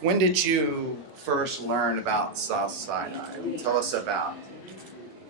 When did you first learn about Southside Idol? Tell us about it.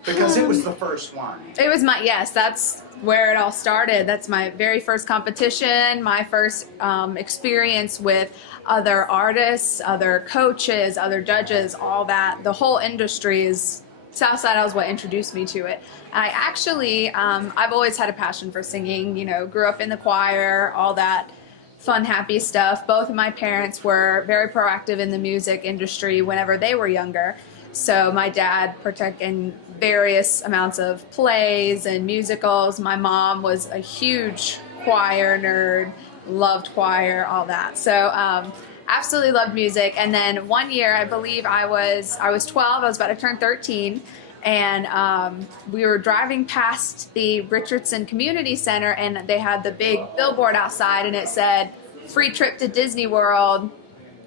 Because it was the first one. It was yes, that's where it all started. That's my very first competition, my first experience with other artists, other coaches, other judges, all that. The whole industry is, Southside Idol is what introduced me to it. I actually, I've always had a passion for singing, you know, grew up in the choir, all that fun, happy stuff. Both of my parents were very proactive in the music industry whenever they were younger. So my dad partook in various amounts of plays and musicals. My mom was a huge choir nerd, loved choir, all that. So absolutely loved music. And then one year, I believe I was 12, I was about to turn 13, and we were driving past the Richardson Community Center, and they had the big billboard outside, and it said, "Free trip to Disney World,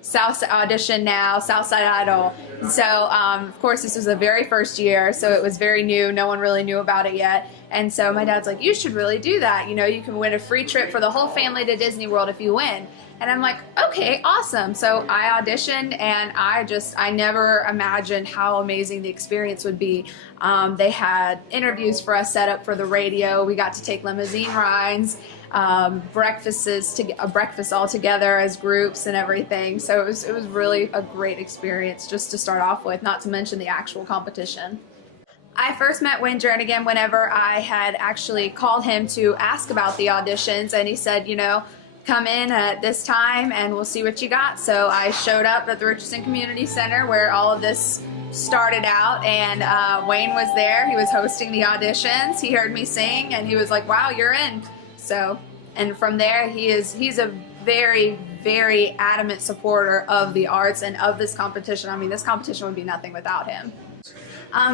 South audition now, Southside Idol." So of course this was the very first year, so it was very new, no one really knew about it yet. And so my dad's like, "You should really do that, you know, you can win a free trip for the whole family to Disney World if you win." And I'm like, okay, awesome. So I auditioned, and I never imagined how amazing the experience would be. They had interviews for us set up for the radio. We got to take limousine rides, breakfasts all together as groups and everything. So it was really a great experience just to start off with, not to mention the actual competition. I first met Wayne Jernigan whenever I had actually called him to ask about the auditions, and he said, you know, come in at this time and we'll see what you got. So I showed up at the Richardson Community Center where all of this started out, and Wayne was there. He was hosting the auditions. He heard me sing and he was like, "Wow, you're in." So, and from there he's a very, very adamant supporter of the arts and of this competition. I mean, this competition would be nothing without him.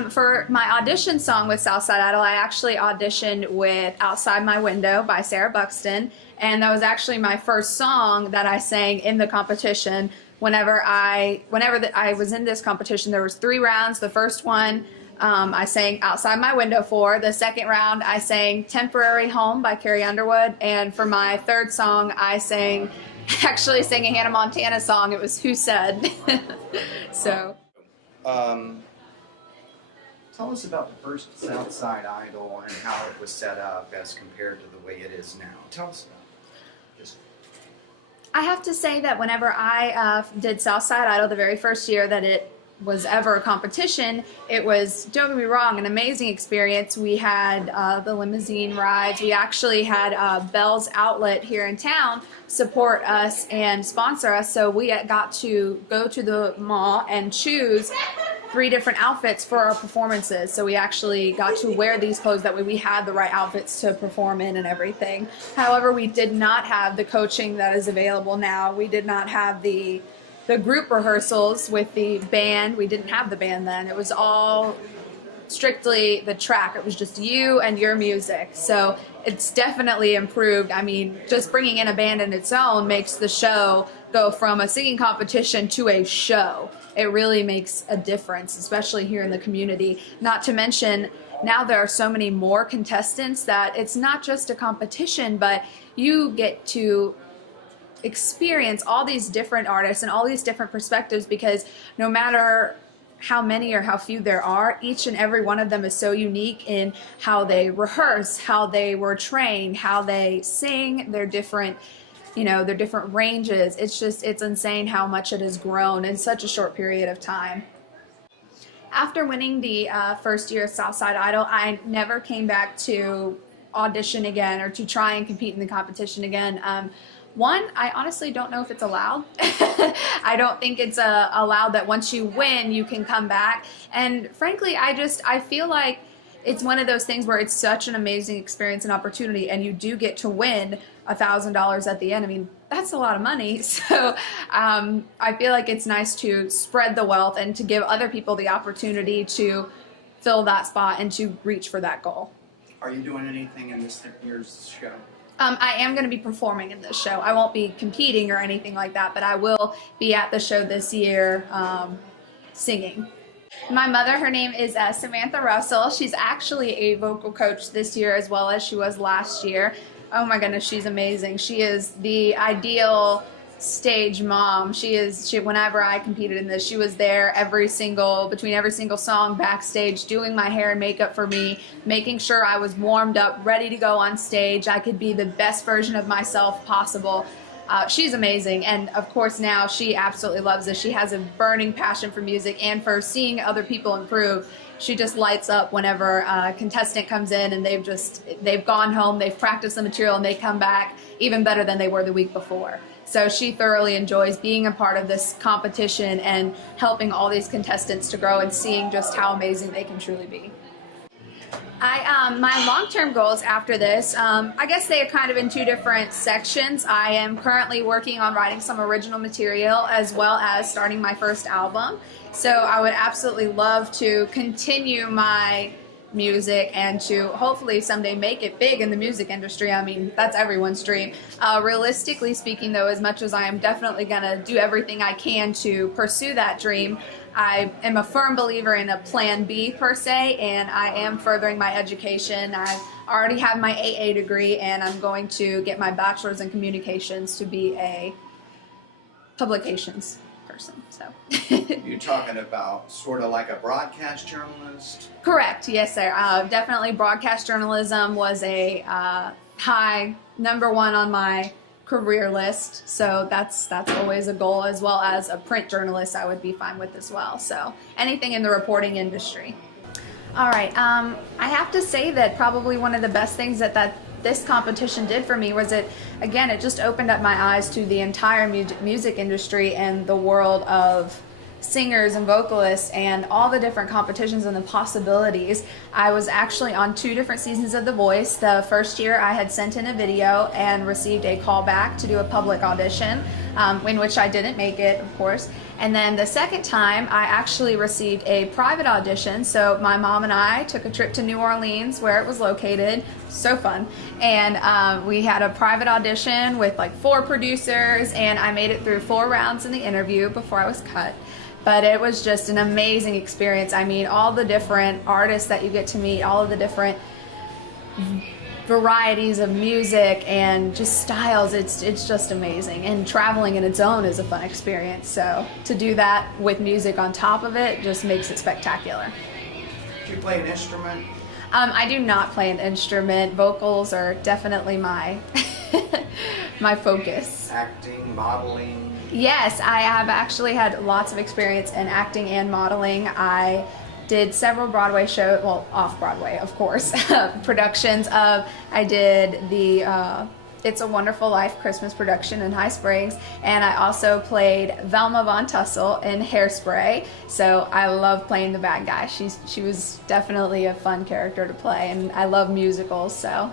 For my audition song with Southside Idol, I actually auditioned with "Outside My Window" by Sarah Buxton, and that was actually my first song that I sang in the competition. Whenever I was in this competition, there was 3 rounds. The first one I sang "Outside My Window" for. The second round I sang "Temporary Home" by Carrie Underwood, and for my third song I actually sang a Hannah Montana song. It was "Who Said." So. Tell us about the first Southside Idol and how it was set up as compared to the way it is now. Tell us about it. I have to say that whenever I did Southside Idol the very first year that it was ever a competition, it was, don't get me wrong, an amazing experience. We had the limousine rides. We actually had Bell's Outlet here in town support us and sponsor us, so we got to go to the mall and choose 3 different outfits for our performances. So we actually got to wear these clothes, that way we had the right outfits to perform in and everything. However, we did not have the coaching that is available now. We did not have the group rehearsals with the band. We didn't have the band then. It was all strictly the track. It was just you and your music. So it's definitely improved. I mean, just bringing in a band in its own makes the show go from a singing competition to a show. It really makes a difference, especially here in the community. Not to mention, now there are so many more contestants that it's not just a competition, but you get to experience all these different artists and all these different perspectives, because no matter how many or how few there are, each and every one of them is so unique in how they rehearse, how they were trained, how they sing, their different, you know, their different ranges. It's insane how much it has grown in such a short period of time. After winning the first year of Southside Idol, I never came back to audition again or to try and compete in the competition again. One, I honestly don't know if it's allowed. I don't think it's allowed that once you win, you can come back. And frankly, I feel like it's one of those things where it's such an amazing experience and opportunity, and you do get to win $1,000 at the end. I mean, that's a lot of money. So I feel like it's nice to spread the wealth and to give other people the opportunity to fill that spot and to reach for that goal. Are you doing anything in this year's show? I am going to be performing in this show. I won't be competing or anything like that, but I will be at the show this year singing. My mother, her name is Samantha Russell. She's actually a vocal coach this year as well as she was last year. Oh my goodness, she's amazing. She is the ideal stage mom. She whenever I competed in this, she was there between every single song backstage, doing my hair and makeup for me, making sure I was warmed up, ready to go on stage. I could be the best version of myself possible. She's amazing, and of course now she absolutely loves this. She has a burning passion for music and for seeing other people improve. She just lights up whenever a contestant comes in and they've gone home, they've practiced the material, and they come back even better than they were the week before. So she thoroughly enjoys being a part of this competition and helping all these contestants to grow and seeing just how amazing they can truly be. My long-term goals after this, I guess they are kind of in two different sections. I am currently working on writing some original material as well as starting my first album. So I would absolutely love to continue my music and to hopefully someday make it big in the music industry. I mean, that's everyone's dream. Realistically speaking, though, as much as I am definitely going to do everything I can to pursue that dream, I am a firm believer in a plan B per se, and I am furthering my education. I already have my AA degree, and I'm going to get my bachelor's in communications to be a publications person. So You're talking about sort of like a broadcast journalist? Correct, yes sir. Definitely broadcast journalism was a high number one on my career list, so that's always a goal, as well as a print journalist I would be fine with as well. So anything in the reporting industry. All right, I have to say that probably one of the best things that this competition did for me was it just opened up my eyes to the entire music industry and the world of singers and vocalists and all the different competitions and the possibilities. I was actually on 2 different seasons of The Voice. The first year I had sent in a video and received a call back to do a public audition, in which I didn't make it, of course. And then the second time I actually received a private audition. So my mom and I took a trip to New Orleans, where it was located. So fun. And we had a private audition with like 4 producers, and I made it through 4 rounds in the interview before I was cut. But it was just an amazing experience. I mean, all the different artists that you get to meet, all of the different varieties of music and just styles, it's just amazing. And traveling in its own is a fun experience. So to do that with music on top of it just makes it spectacular. Do you play an instrument? I do not play an instrument. Vocals are definitely my my focus. Acting, modeling? Yes, I have actually had lots of experience in acting and modeling. I did several Broadway shows, well, off-Broadway, of course, productions of, I did the It's a Wonderful Life Christmas production in High Springs, and I also played Velma Von Tussle in Hairspray, so I love playing the bad guy. She was definitely a fun character to play, and I love musicals, so...